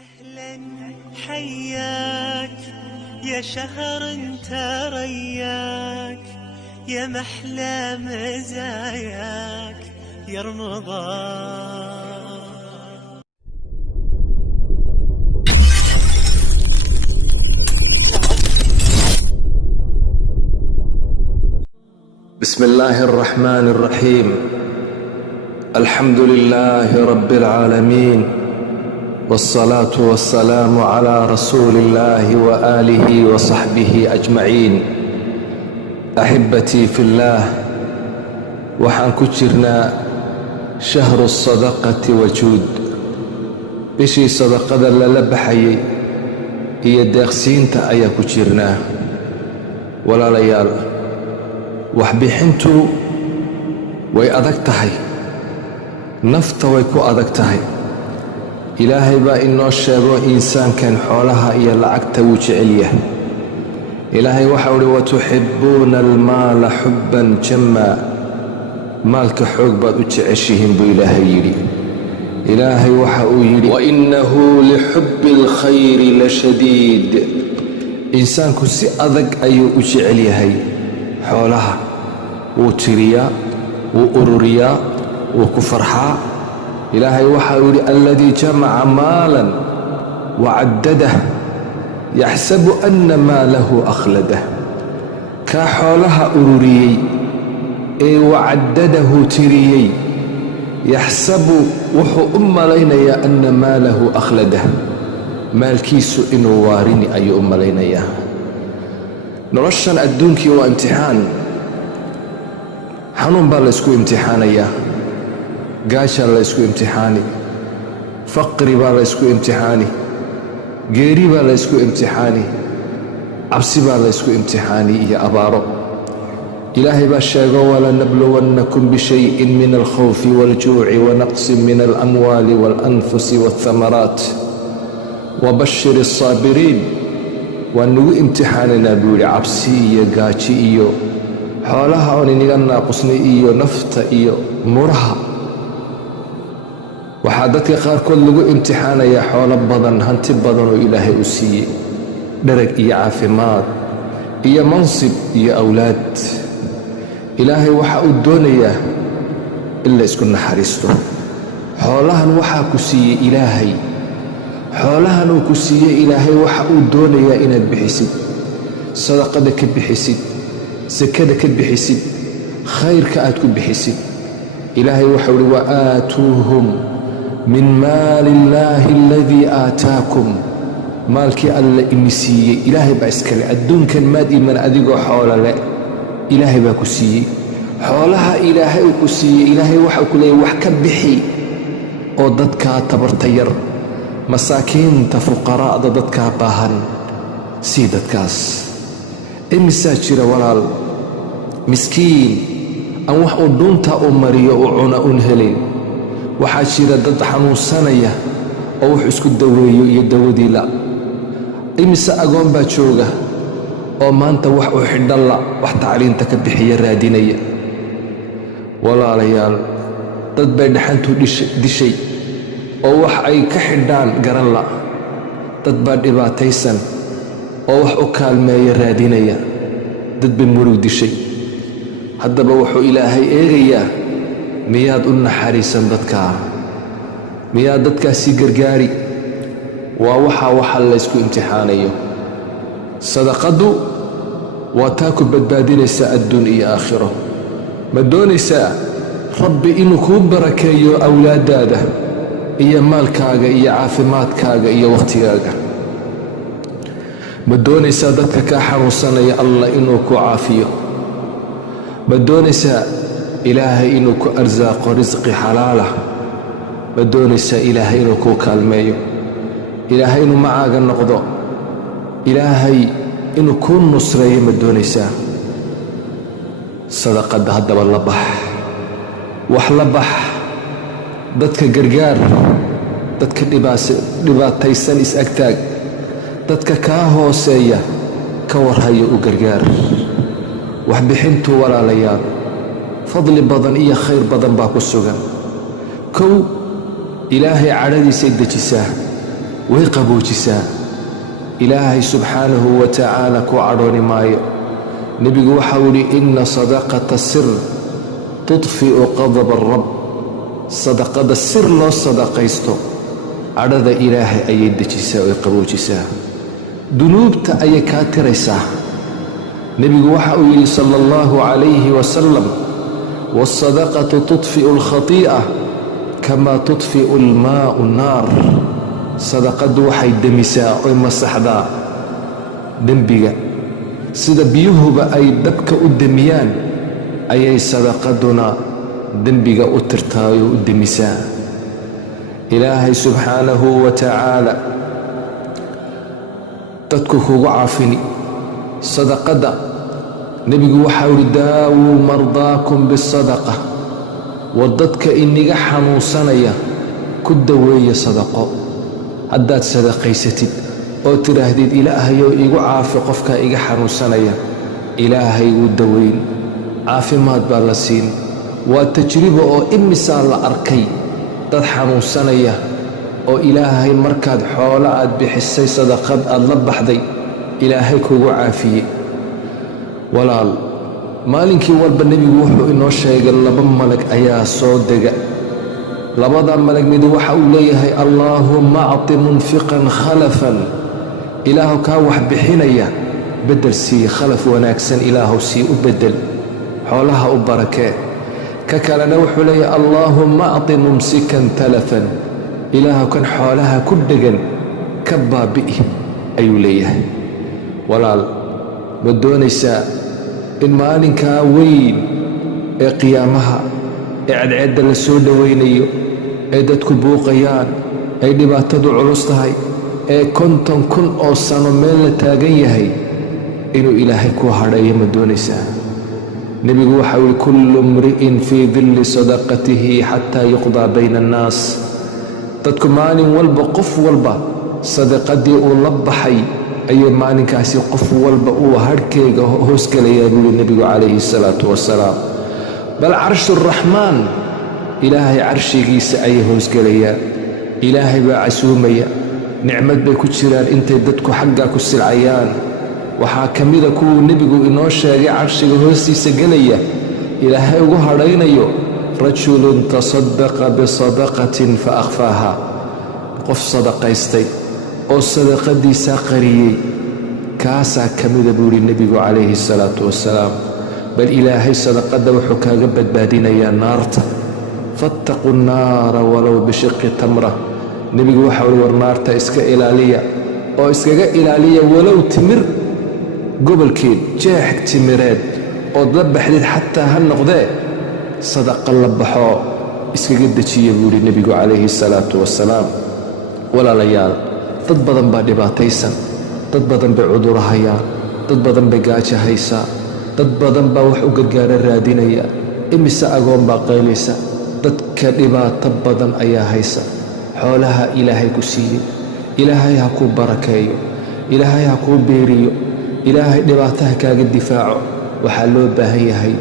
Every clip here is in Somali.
أهلا حياك يا شهر انت رياك يا محلى مزاياك يا رمضان. بسم الله الرحمن الرحيم. الحمد لله رب العالمين، والصلاة والسلام على رسول الله وآله وصحبه أجمعين. أحبتي في الله، waxaan ku jirnaa shahru sadaqati wajuud, bishii sadaqada lala baxayay iyo deeqsiinta ayaa ku jirnaa. walaalayaal, waxbixintu way adag tahay, nafta way ku adag tahay. ilaahay baa inoo sheego insaankan xoolaha iyo lacagta wuu jecel yahay. ilaahay waxau uhi watuxibbuuna almaala xubban jammaa, maalka xoog baad u jeceshihiin buu ilaahay yidhi. ilaahay waxa uu yidhi wainnahu lixubbi alkhayri la shadiid. insaanku si adag ayuu u jecel yahay xoolaha. wuu tiriyaa, wuu ururiyaa, wuu ku farxaa. ilaahay waxa uu yidhi alladii jamaca maalan wacaddadah yaxsabu anna maalahu akhladah. kaa xoolaha ururiyey ee wacaddadahu tiriyey, yaxsabu wuxuu u malaynayaa anna maalahu akhladah, maalkiisu inuu waarini ayuu u malaynayaa. noloshan adduunkii waa imtixaan. xanuun baa laysku imtixaanayaa, gaashaa laysku imtixaani, faqri baa laysku imtixaani, geeri baa laysku imtixaani, cabsi baa laysku imtixaani iyo abaaro. ilaahay baa sheego walanabluwannakum bishayin min alkhawfi waaljuuci wanaqsin min alamwaali waalanfusi waalthamaraat wabashir alsaabiriin. waan nagu imtixaanaynaa buu yidhi cabsi iyo gaaji iyo xoolaha oon inaga naaqusnay iyo nafta iyo muraha. waxaa dadka qaarkood lagu imtixaanayaa xoolo badan, hanti badan oo ilaahay u siiyey, dherag iyo caafimaad iyo mansib iyo awlaad. ilaahay waxa uu doonayaa in la isku naxariisto. xoolahan waxaa ku siiyey ilaahay. xoolahan uu ku siiyey ilaahay waxa uu doonayaa inaad bixisid, sadaqada ka bixisid, sakada ka bixisid, khayrka aad ku bixisid. ilaahay waxau uhi waaatuuhum min maali illaahi aladii aataakum. maalkii alla ini siiyey ilaahay baa iskale. adduunkan maad iman adigoo xoola le, ilaahay baa ku siiyey. xoolaha ilaahay uu ku siiyey, ilaahay waxau ku leeyay wax ka bixi oo dadkaa tabarta yar, masaakiinta, fuqaraa'da, dadkaa baahan sii dadkaas. imisaa jira walaal miskiin aan wax uu dhuunta u mariyo uu cuna un helayn. waxaa jira dad xanuunsanaya oo wax isku daweeyo iyo dawadii la. imise agoon baa jooga oo maanta wax uu xidhan la, wax tacliinta ka bixiya raadinaya. walaalayaal, dad bay dhaxantu dishay oo wax ay ka xidhaan garan la. dad baa dhibaataysan oo wax u kaalmeeya raadinaya. dad bay murug dishay. haddaba wuxuu ilaahay eegayaa, miyaad u naxariisan dadkaa? miyaad dadkaasii gargaari? waa waxa laysku imtixaanayo. sadaqaddu waa taa ku badbaadinaysa adduun iyo aakhiro. ma doonaysaa rabbi inuu kuu barakeeyo awlaaddaada iyo maalkaaga iyo caafimaadkaaga iyo wakhtigaaga? ma doonaysaa dadka kaa xanuunsanaya allah inuu ku caafiyo? ma doonaysaa ilaahay inuu ku arsaaqo risqi xalaalah? ma doonaysaa ilaahay inuu kuu kaalmeeyo? ilaahay inuu macaaga noqdo? ilaahay inuu kuu nusreeyo ma doonaysaa? sadaqadda haddaba la bax, wax la bax, dadka gargaar, dadka dhibaataysan is-agtaag, dadka kaa hooseeya ka warhayo u gargaar. waxbixintu walaalayaal fadli badan iyo khayr badan baa ku sugan. kow, ilaahay cadhadiisay dejisaa. way qaboojisaa. ilaahay subxaanahu wa tacaala ku cadhooni maayo. nebigu waxau idhi inna sadaqata sir tudfi'u qadaba arab. sadaqada sir loo sadaqaysto cadhada ilaahay ayay dejisaa oy qaboojisaa, dunuubta ayay kaa tiraysaa. nebigu waxa uu yidhi sala allahu calayhi wasalam, waasadaqatu tudfi'u alkhatii'a kamaa tudfi'u almaa'u annaar. sadaqaddu waxay demisaa oy masaxdaa dembiga sida biyuhuba ay dabka u demiyaan ayay sadaqaduna dembiga u tirtaayoo u demisaa. ilaahay subxaanahu wa tacaala dadku kugu caafini sadaqadda. nebigu waxau idhi daawuu mardaakum bisadaqa. war dadka iniga xanuunsanaya ku daweeya sadaqo. haddaad sadaqaysatid oo tidhaahdid ilaahayow igu caafi qofkaa iga xanuunsanaya, ilaahay wuu daweyn, caafimaad baa la siin. waa tajribo oo imisaa la arkay dad xanuunsanaya oo ilaahay markaad xoolo aad bixisay sadaqad aad la baxday ilaahay kugu caafiyey. walaal, maalinkii walba nebigu wuxuu inoo sheegay 2 malag ayaa soo dega. labada malag mid waxa uu leeyahay allaahumma acti munfiqan khalafan. ilaahu kaa wax bixinaya beddel sii, khalaf wanaagsan ilaahu sii u beddel, xoolaha u barakee. ka kalena wuxuu leeyahay allaahumma acti mumsikan talafan. ilaahu kan xoolaha ku dhegan ka baabi'i ayuu leeyahay. walaal, ma doonaysaa in maalinkaa weyn ee qiyaamaha ee cadceedda la soo dhowaynayo, ee dadku buuqayaan, ay dhibaatadu culus tahay, ee 50,000 oo sano meel la taagan yahay, inuu ilaahay ku hadheeyo ma doonaysaa? nebigu waxau yihi kullu imri'in fii dilli sadaqatihi xataa yuqdaa bayna annaas. dadku maalin walba qof walba sadaqadii uu la baxay ayay maalinkaasi qof walba uu hadhkeega hoosgelayaa buuhi nebigu calayhi salaatu wasalaam. bal carshuraxmaan, ilaahay carshigiisa ayay hoosgelayaan. ilaahay baa casuumaya, nicmad bay ku jiraan intay dadku xaggaa ku silcayaan. waxaa ka mida kuwuu nebigu inoo sheegay carshiga hoostiisa gelaya, ilaahay ugu hadhaynayo rajulun tasaddaqa bisadaqatin fa akhfaaha. qof sadaqaystay oo sadaqadiisaa qariyey, kaasaa ka mida buu yidhi nebigu calayhi salaatu wasalaam. bal ilaahay sadaqadda wuxuu kaaga badbaadinayaa naarta. fattaqu nnaara walow bishiqi tamra. nebigu waxau ihi war naarta iska ilaaliya oo iskaga ilaaliya walow timir gobolkeed, jeex timireed ood la baxdid xataa ha noqdee, sadaqa la baxoo iskaga dejiya buu yidhi nebigu calayhi salaatu wasalaam. walaalayaal, dad badan baa dhibaataysan, dad badan bay cuduro hayaan, dad badan bay gaajo haysaa, dad badan baa wax u gargaara raadinaya, imise agoon baa qaylaysa. dadka dhibaato badan ayaa haysa. xoolaha ilaahay ku siiyey, ilaahay ha kuu barakeeyo, ilaahay ha kuu beeriyo, ilaahay dhibaataha kaaga difaaco. waxaa loo baahan yahay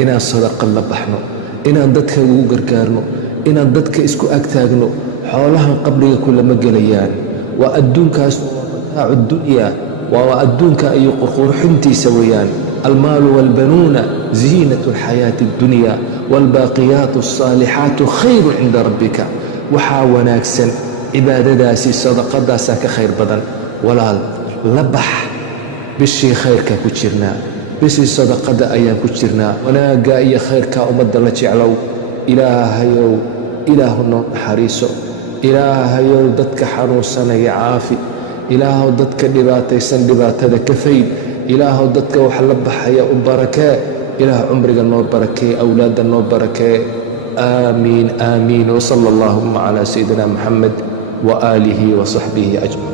inaan sadaqa la baxno, inaan dadka ugu gargaarno, inaan dadka isku agtaagno. xoolahan qabriga kulama gelayaan, waa adduunkaas, waa mataacu dunyaa, waa adduunka iyo qurqurxintiisa weeyaan. almaalu waalbanuuna ziinatu alxayaati addunya waalbaaqiyaatu alsaalixaatu khayru cinda rabbika. waxaa wanaagsan cibaadadaasi, sadaqadaasaa ka khayr badan. walaal, la bax. bishii khayrkaa ku jirnaa, bishii sadaqadda ayaan ku jirnaa. wanaaggaa iyo khayrkaa ummadda la jeclow. ilaahayow, ilaahu noo naxariiso. ilaahayow, dadka xanuunsanaya caafi. ilaahow, dadka dhibaataysan dhibaatada ka fayd. ilaahow, dadka wax la baxaya u barakee. ilaah cumriga noo barakee, awlaadda noo barakee. aamiin aamiin. wsala allaahumma calaa sayidina muxamed waaalihi wasaxbihi ajmaciin.